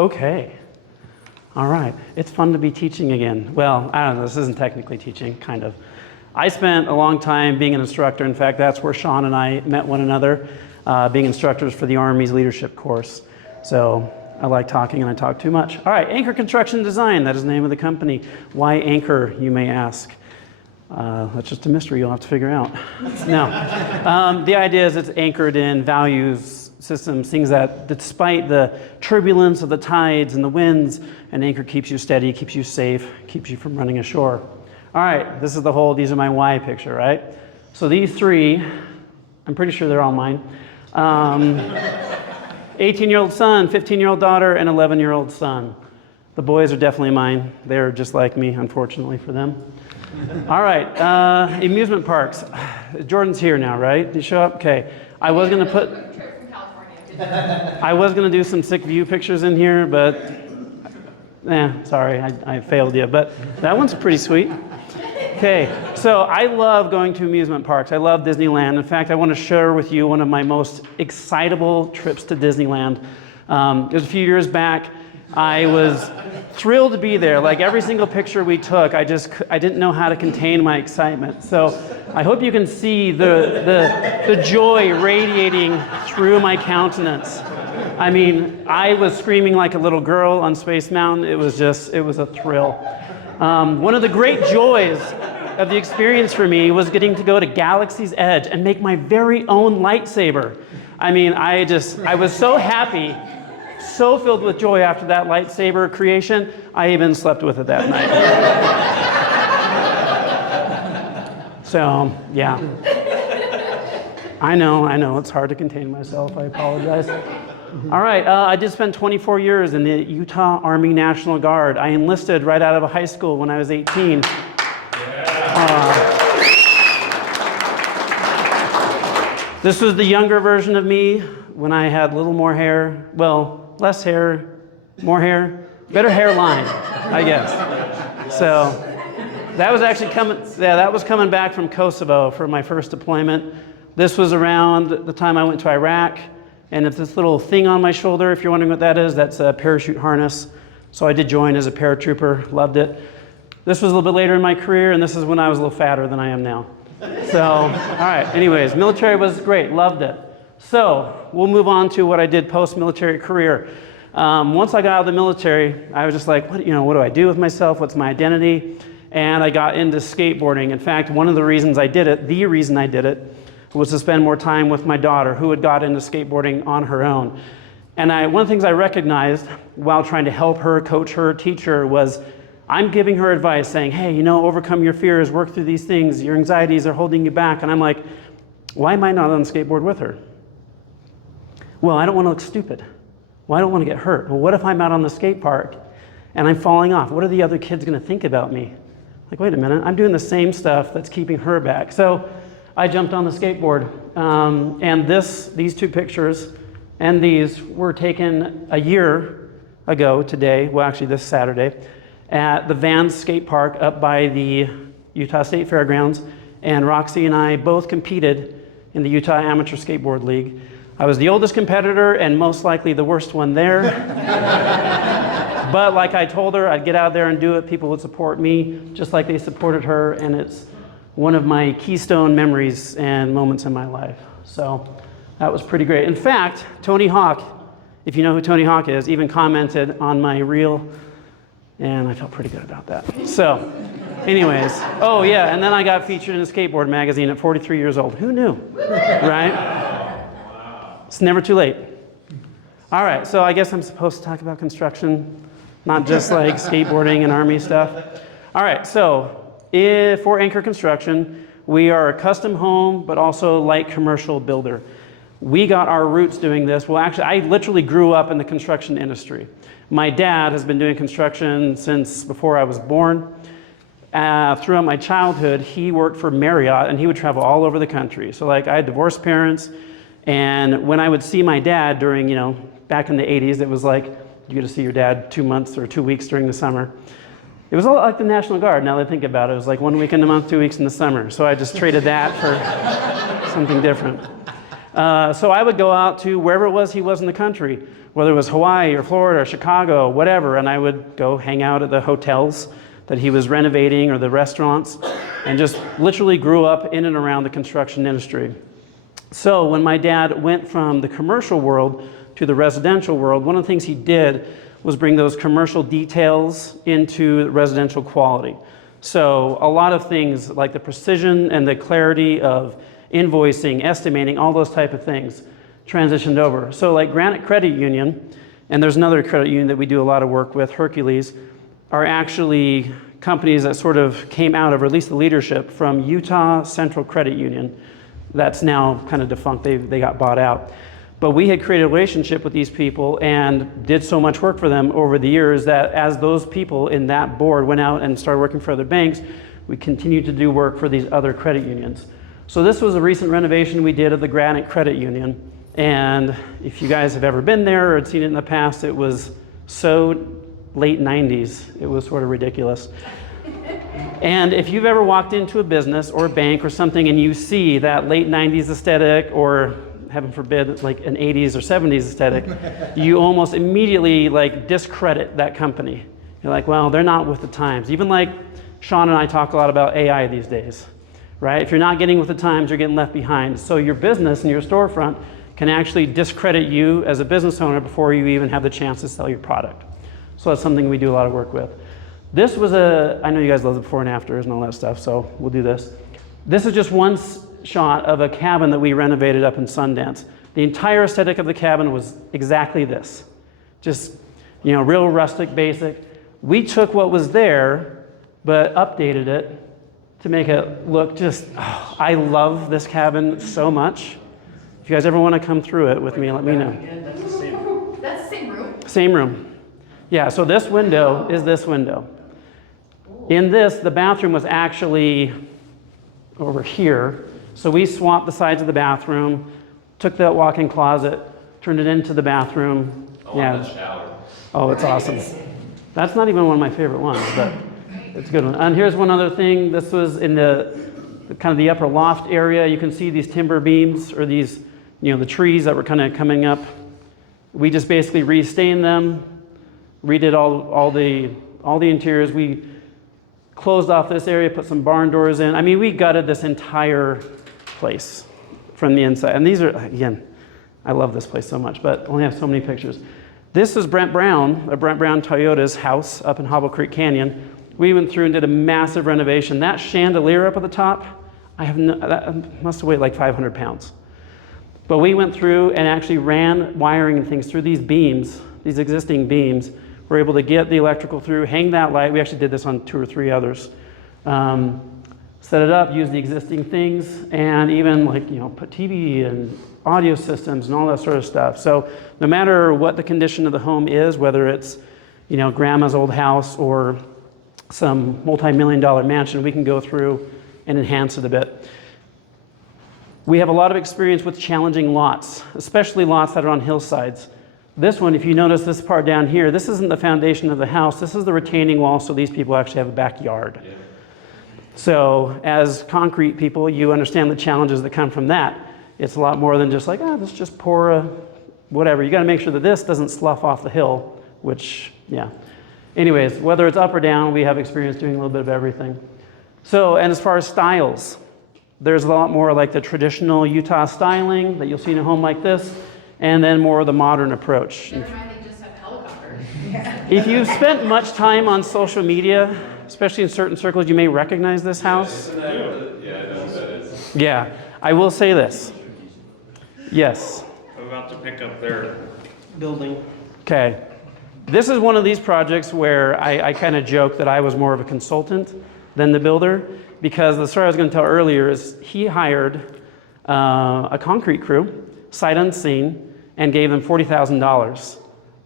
Okay. All right. It's fun to be teaching again. Well, I don't know. This isn't technically teaching, kind of. I spent a long time being an instructor. In fact, that's where Sean and I met one another, being instructors for the Army's leadership course. So I like talking and I talk too much. All right. Anchor Construction Design. That is the name of the company. Why Anchor, you may ask? That's just a mystery you'll have to figure out. No. The idea is it's anchored in values, systems, things that despite the turbulence of the tides and the winds, an anchor keeps you steady, keeps you safe, keeps you from running ashore. All right, these are my why picture, right? So these three, I'm pretty sure they're all mine. 18-year-old son, 15-year-old daughter, and 11-year-old son. The boys are definitely mine. They're just like me, unfortunately for them. All right, amusement parks. Jordan's here now, right? Did you show up? Okay. I was going to do some sick view pictures in here, but sorry, I failed you. But that one's pretty sweet. Okay, so I love going to amusement parks. I love Disneyland. In fact, I want to share with you one of my most excitable trips to Disneyland. It was a few years back. I was thrilled to be there. Like every single picture we took, I didn't know how to contain my excitement. So I hope you can see the joy radiating through my countenance. I mean, I was screaming like a little girl on Space Mountain. It was a thrill. One of the great joys of the experience for me was getting to go to Galaxy's Edge and make my very own lightsaber. I mean, I was so happy, so filled with joy after that lightsaber creation, I even slept with it that night. So, yeah. I know, it's hard to contain myself, I apologize. All right, I did spend 24 years in the Utah Army National Guard. I enlisted right out of high school when I was 18. This was the younger version of me when I had a little more hair. Well, less hair, more hair, better hairline, I guess. So that was actually coming back from Kosovo for my first deployment. This was around the time I went to Iraq. And it's this little thing on my shoulder, if you're wondering what that is, that's a parachute harness. So I did join as a paratrooper, loved it. This was a little bit later in my career, and this is when I was a little fatter than I am now. So, all right, anyways, military was great, loved it. So, we'll move on to what I did post-military career. Once I got out of the military, I was just like, what do I do with myself? What's my identity? And I got into skateboarding. In fact, one of the reasons I did it, was to spend more time with my daughter, who had got into skateboarding on her own. And one of the things I recognized while trying to help her, coach her, teach her, was I'm giving her advice saying, hey, overcome your fears, work through these things, your anxieties are holding you back. And I'm like, why am I not on the skateboard with her? Well, I don't want to look stupid. Well, I don't want to get hurt. Well, what if I'm out on the skate park and I'm falling off? What are the other kids going to think about me? Like, wait a minute, I'm doing the same stuff that's keeping her back. So I jumped on the skateboard, and these two pictures and these were taken a year ago today, well actually this Saturday, at the Vans skate park up by the Utah State Fairgrounds, and Roxy and I both competed in the Utah Amateur Skateboard League. I was the oldest competitor and most likely the worst one there. But like I told her, I'd get out there and do it, people would support me just like they supported her, and it's one of my keystone memories and moments in my life. So that was pretty great. In fact, Tony Hawk, if you know who Tony Hawk is, even commented on my reel, and I felt pretty good about that. So anyways, oh yeah, and then I got featured in a skateboard magazine at 43 years old. Who knew, right? It's never too late. All right, so I guess I'm supposed to talk about construction, not just like skateboarding and Army stuff. All right, so for Anchor Construction, we are a custom home, but also light commercial builder. We got our roots doing this. Well, actually, I literally grew up in the construction industry. My dad has been doing construction since before I was born. Throughout my childhood, he worked for Marriott, and he would travel all over the country. So like, I had divorced parents, and when I would see my dad during, back in the 80s, it was like, you get to see your dad 2 months or 2 weeks during the summer. It was a lot like the National Guard, now that I think about it. It was like 1 week in the month, 2 weeks in the summer. So I just traded that for something different. So I would go out to wherever it was he was in the country. whether it was Hawaii or Florida or Chicago, whatever, and I would go hang out at the hotels that he was renovating or the restaurants, and just literally grew up in and around the construction industry. So when my dad went from the commercial world to the residential world, one of the things he did was bring those commercial details into residential quality. So a lot of things like the precision and the clarity of invoicing, estimating, all those type of things transitioned over. So like Granite Credit Union, and there's another credit union that we do a lot of work with, Hercules, are actually companies that sort of came out of, or at least the leadership, from Utah Central Credit Union. That's now kind of defunct, they got bought out. But we had created a relationship with these people and did so much work for them over the years that as those people in that board went out and started working for other banks, we continued to do work for these other credit unions. So this was a recent renovation we did of the Granite Credit Union. And if you guys have ever been there or had seen it in the past, it was so late 90s. It was sort of ridiculous. And if you've ever walked into a business or a bank or something and you see that late 90s aesthetic, or heaven forbid, like an 80s or 70s aesthetic, you almost immediately like discredit that company. You're like, well, they're not with the times. Even like Sean and I talk a lot about AI these days, right? If you're not getting with the times, you're getting left behind. So your business and your storefront can actually discredit you as a business owner before you even have the chance to sell your product. So that's something we do a lot of work with. This was I know you guys love the before and afters and all that stuff, so we'll do this. This is just one shot of a cabin that we renovated up in Sundance. The entire aesthetic of the cabin was exactly this. Just, you know, real rustic, basic. We took what was there, but updated it to make it look just, oh, I love this cabin so much. If you guys ever want to come through it with me, let me know. That's the same room. That's the same room? Same room. Yeah, so this window is this window. In this, the bathroom was actually over here. So we swapped the sides of the bathroom, took that walk-in closet, turned it into the bathroom. Oh, yeah. The shower. Oh, it's awesome. That's not even one of my favorite ones, but it's a good one. And here's one other thing. This was in the kind of the upper loft area. You can see these timber beams, or these, you know, the trees that were kind of coming up. We just basically restained them, redid all the interiors. We closed off this area, put some barn doors in. I mean, we gutted this entire place from the inside. And these are, again, I love this place so much, but only have so many pictures. This is Brent Brown Toyota's house up in Hobble Creek Canyon. We went through and did a massive renovation. That chandelier up at the top, that must have weighed like 500 pounds. But we went through and actually ran wiring and things through these beams, these existing beams. We're able to get the electrical through, hang that light. We actually did this on 2 or 3 others. Set it up, use the existing things, and even like, you know, put TV and audio systems and all that sort of stuff. So no matter what the condition of the home is, whether it's, you know, grandma's old house or some multi-million-dollar mansion, we can go through and enhance it a bit. We have a lot of experience with challenging lots, especially lots that are on hillsides. This one, if you notice this part down here, this isn't the foundation of the house. This is the retaining wall, so these people actually have a backyard. Yeah. So as concrete people, you understand the challenges that come from that. It's a lot more than just like, let's just pour a whatever. You got to make sure that this doesn't slough off the hill, which, yeah. Anyways, whether it's up or down, we have experience doing a little bit of everything. So, and as far as styles, there's a lot more like the traditional Utah styling that you'll see in a home like this, and then more of the modern approach. Never mind, they just have helicopters. If you've spent much time on social media, especially in certain circles, you may recognize this house. Yeah, I know what that is. Yeah, I will say this. Yes. I'm about to pick up their building. Okay. This is one of these projects where I kind of joke that I was more of a consultant than the builder, because the story I was going to tell earlier is he hired a concrete crew, sight unseen, and gave them $40,000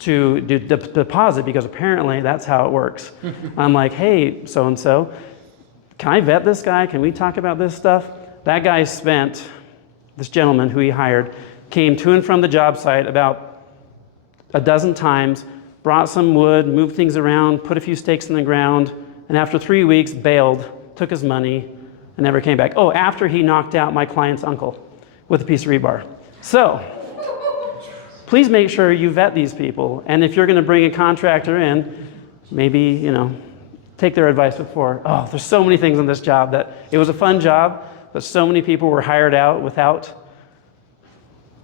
to do deposit, because apparently that's how it works. I'm like, hey, so-and-so, can I vet this guy? Can we talk about this stuff? That guy spent, this gentleman who he hired, came to and from the job site about a dozen times, brought some wood, moved things around, put a few stakes in the ground, and after 3 weeks bailed, took his money, and never came back. Oh, after he knocked out my client's uncle with a piece of rebar. So, please make sure you vet these people. And if you're going to bring a contractor in, maybe, take their advice before. Oh, there's so many things on this job that it was a fun job, but so many people were hired out without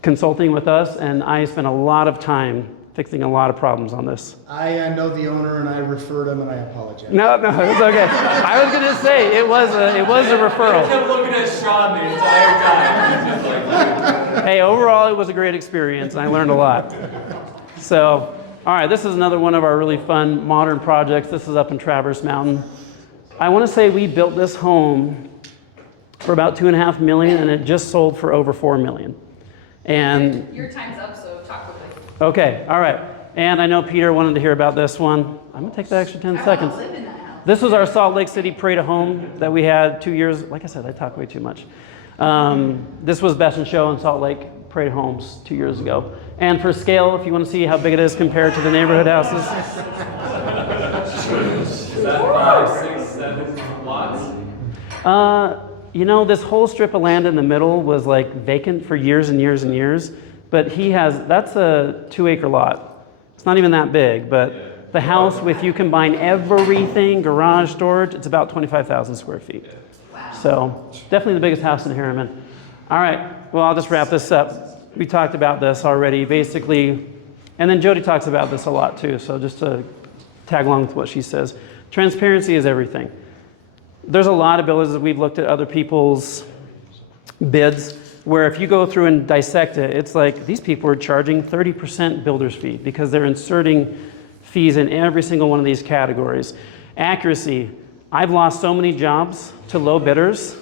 consulting with us, and I spent a lot of time fixing a lot of problems on this. I know the owner and I referred him and I apologize. No, it's okay. I was going to say it was a referral. I kept looking at Sean the entire time. Hey, overall, it was a great experience, and I learned a lot. So, all right, this is another one of our really fun modern projects. This is up in Traverse Mountain. I want to say we built this home for about $2.5 million, and it just sold for over $4 million. And Your time's up, so talk quickly. okay, all right. And I know Peter wanted to hear about this one. I'm going to take the extra 10 seconds. I live in that house. This was our Salt Lake City Parade of Home that we had 2 years. Like I said, I talk way too much. This was Best in Show in Salt Lake Parade of Homes 2 years ago. And for scale, if you want to see how big it is compared to the neighborhood houses. Is that 5, 6, 7 lots? This whole strip of land in the middle was like vacant for years and years and years. But that's a 2-acre lot. It's not even that big, but the house, if you combine everything, garage, storage, it's about 25,000 square feet. Wow. So definitely the biggest house in Harriman. All right, well, I'll just wrap this up. We talked about this already, basically, and then Jody talks about this a lot too, so just to tag along with what she says. Transparency is everything. There's a lot of bills that we've looked at other people's bids, where if you go through and dissect it, it's like these people are charging 30% builder's fee because they're inserting fees in every single one of these categories. Accuracy. I've lost so many jobs to low bidders,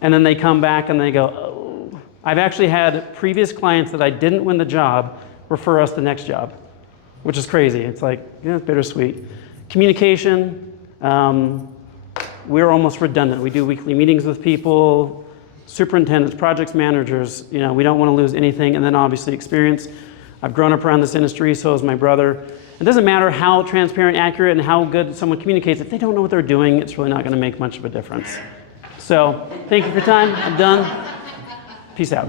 and then they come back and they go, oh. I've actually had previous clients that I didn't win the job refer us the next job, which is crazy. It's like, yeah, it's bittersweet. Communication. We're almost redundant. We do weekly meetings with people, superintendents, projects managers. We don't want to lose anything. And then obviously experience. I've grown up around this industry, so has my brother. It doesn't matter how transparent, accurate, and how good someone communicates. If they don't know what they're doing, it's really not going to make much of a difference. So thank you for your time. I'm done. Peace out.